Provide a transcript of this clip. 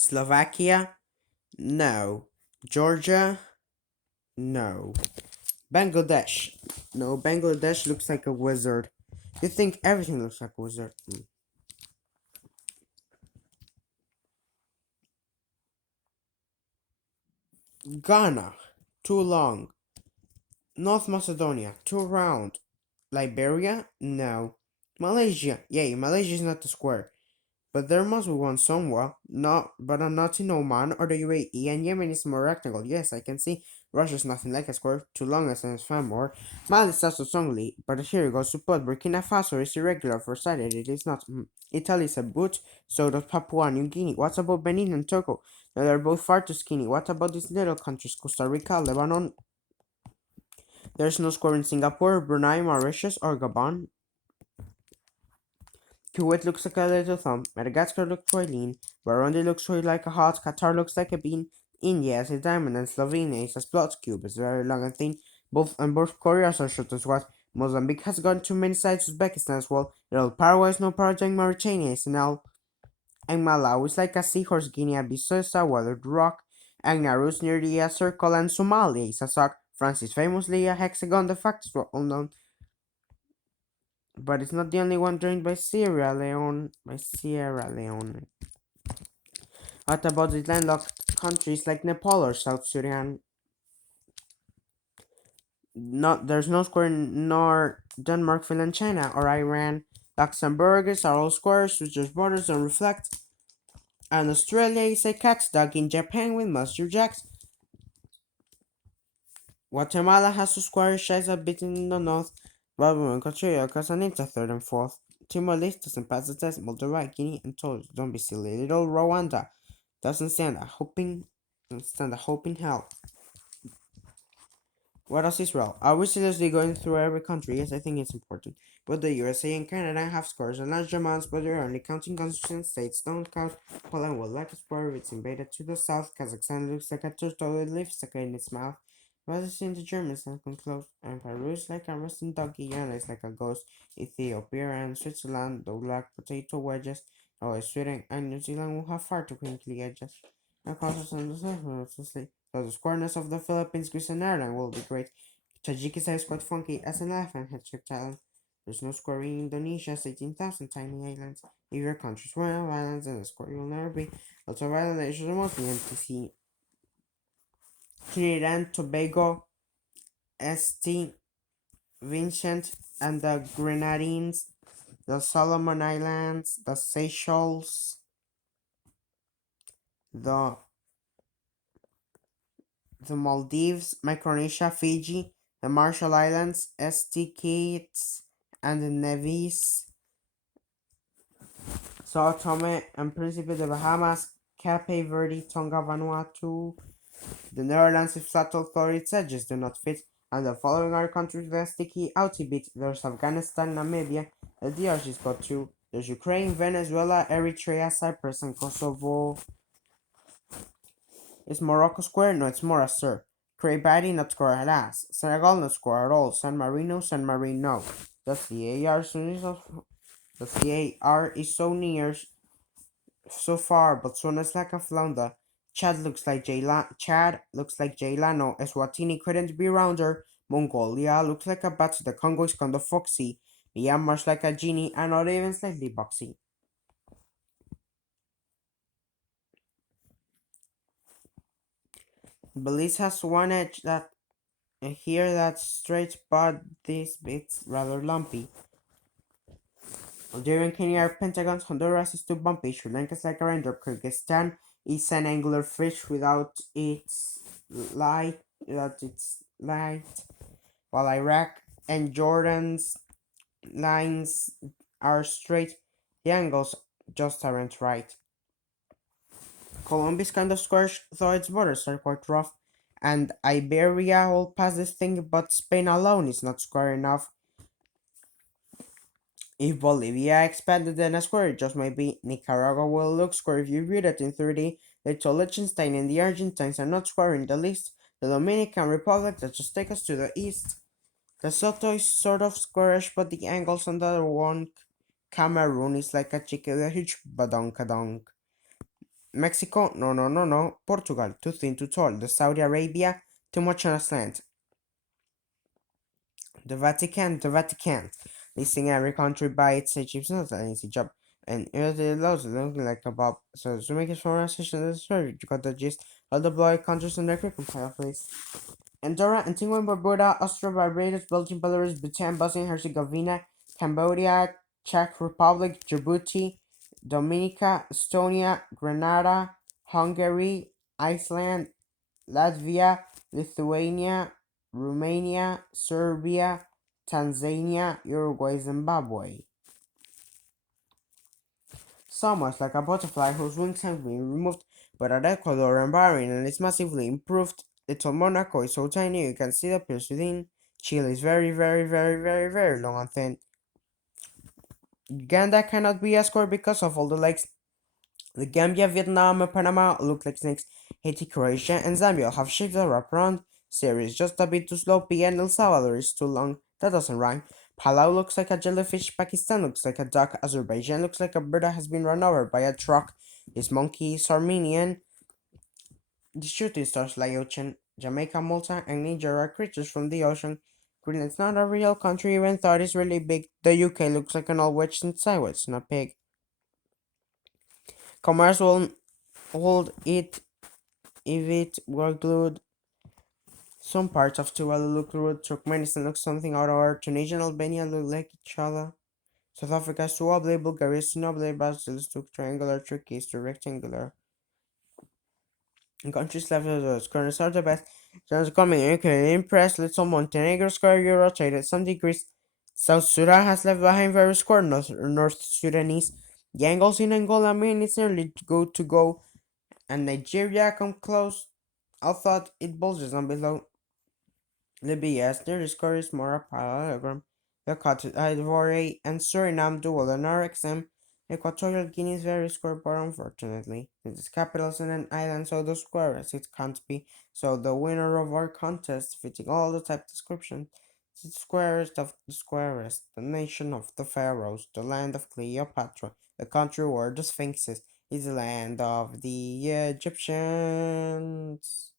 Slovakia? No. Georgia? No. Bangladesh? No, Bangladesh looks like a wizard. You think everything looks like a wizard? Ghana? Too long. North Macedonia? Too round. Liberia? No. Malaysia? Yay, Malaysia is not the square. But there must be one somewhere. Not, but I'm not in Oman or the UAE, and Yemen is more rectangle. Yes, I can see. Russia's nothing like a square, too long as it's far more. Mali starts so strongly, but here it goes to put. Burkina Faso is irregular for sided. It is not. Italy is a boot, so does Papua New Guinea. What about Benin and Togo? Now they're both far too skinny. What about these little countries? Costa Rica, Lebanon. There's no square in Singapore, Brunei, Mauritius, or Gabon. Kuwait looks like a little thumb, Madagascar looks quite lean, Burundi looks quite like a heart, Qatar looks like a bean, India is a diamond, and Slovenia is a plot cube. It's very long and thin. Both Koreas are short as well. Mozambique has gone too many sides, Uzbekistan as well. Little Paraguay is no project, Mauritania is an L, and Malawi is like a seahorse, Guinea-Bissau is a weathered rock, and Nauru is nearly a circle, and Somalia is a sock. France is famously a hexagon, the fact is well known, but it's not the only one joined by Sierra Leone. What about the landlocked countries like Nepal or South Sudan? Not there's no square in nor Denmark, Finland, China, or Iran. Luxembourg is all squares which their borders don't reflect. And Australia is a cat dog in Japan with Master Jacks. Guatemala has two squarish sides a bit in the north, while Costa Rica and it's a third and fourth. Timor-Leste doesn't pass the test. Moldova, Guinea, and Togo. Don't be silly. Little Rwanda doesn't stand a hope in hell. What else is wrong? Are we seriously going through every country? Yes, I think it's important. But the USA and Canada have scores and large amounts, but they're only counting constituent states. Don't count Poland will like a square if it's invaded to the south. Kazakhstan looks like a turtle with lipstick in its mouth. Resisting the Germans and close. And Peru is like a resting dog. Guyana is like a ghost. Ethiopia and Switzerland don't like potato wedges. Oh, Sweden and New Zealand will have far too crinkly edges. Across the so the squareness of the Philippines, Greece, and Ireland will be great. Tajikistan is quite funky as an elephant headship talent. There's no square in Indonesia, 18,000 tiny islands. If your country's one of islands, and a square you'll never be. Lots of island nations are mostly NPC. Trinidad and Tobago, St. Vincent and the Grenadines, the Solomon Islands, the Seychelles, the the Maldives, Micronesia, Fiji, the Marshall Islands, St. Kitts and Nevis, Sao Tome and Principe, the Bahamas, Cape Verde, Tonga, Vanuatu, the Netherlands, if flat although its edges do not fit, and the following are countries with a sticky outy bit. There's Afghanistan, Namibia, the DRC's got two. There's Ukraine, Venezuela, Eritrea, Cyprus, and Kosovo. Is Morocco square? No, it's more a sir. Kiribati not square at ass. Senegal not square at all. San Marino, San Marino. That's the AR the AR is so near so far, but Botswana is like a flounder. Chad looks like Jaylano. Eswatini couldn't be rounder. Mongolia looks like a bat. The Congo is kind of foxy. Myanmar's like a genie and not even slightly boxy. Belize has one edge that here that's straight, but this bit's rather lumpy. Algeria and Kenya are pentagons, Honduras is too bumpy, Sri Lanka is like a raindrop, Kyrgyzstan is an angular fish without its light, while Iraq and Jordan's lines are straight, the angles just aren't right. Colombia is kind of squarish, though its borders are quite rough, and Iberia will pass this thing, but Spain alone is not square enough. If Bolivia expanded then a square, it just might be. Nicaragua will look square if you read it in 3D. Little Liechtenstein and the Argentines are not square in the least. The Dominican Republic that just take us to the east. Lesotho is sort of squarish, but the angles on the other one. Cameroon is like a chicken with a huge badonkadonk. Mexico, no, no, no, no. Portugal, too thin, too tall. The Saudi Arabia, too much on a slant. The Vatican. Listing every country by its Egypt's not an easy job. And it allows looking like a bob. So to make it for a session necessary, you got the gist. All the bloody countries on their compile, please. Andorra, Antigua and Barbuda, Austria, Barbados, Belgium, Belarus, Bhutan, Bosnia and Herzegovina, Cambodia, Czech Republic, Djibouti, Dominica, Estonia, Grenada, Hungary, Iceland, Latvia, Lithuania, Romania, Serbia, Tanzania, Uruguay, Zimbabwe. Somewhat like a butterfly whose wings have been removed, but at Ecuador and Bahrain and is massively improved. Little Monaco is so tiny you can see the pillars within. Chile is very, very, very, very, very long and thin. Uganda cannot be a square because of all the lakes. The Gambia, Vietnam, and Panama look like snakes. Haiti, Croatia, and Zambia have shapes that wrap around. Syria is just a bit too sloppy, and El Salvador is too long. That doesn't rhyme. Palau looks like a jellyfish, Pakistan looks like a duck, Azerbaijan looks like a bird that has been run over by a truck. This monkey is Armenian. The shooting stars Laotian, Jamaica, Malta, and Niger are creatures from the ocean. Greenland's not a real country even though it is really big. The UK looks like an old wedged in sideways, not pig. Commerce will hold it if it were glued. Some parts of Tuvalu look rude, Turkmenistan looks something out of our Tunisia and Albania look like each other. South Africa is too ugly, Bulgaria is too ugly, Brazil is too triangular, Turkey is too rectangular. And countries left of those corners are the best. Sounds coming, you can impress little Montenegro square you rotated some degrees. South Sudan has left behind very square North Sudanese. The angles in Angola mean it's nearly good to go, and Nigeria come close. I thought it bulges on below. Libya, their score is more a parallelogram. The Cotton Ivory and Suriname dual an RXM. Equatorial Guinea is very square, but unfortunately, it is capitals and an island, so the squarest it can't be. So the winner of our contest, fitting all the type description, is the squarest of the squarest, the nation of the pharaohs, the land of Cleopatra, the country where the Sphinx is the land of the Egyptians.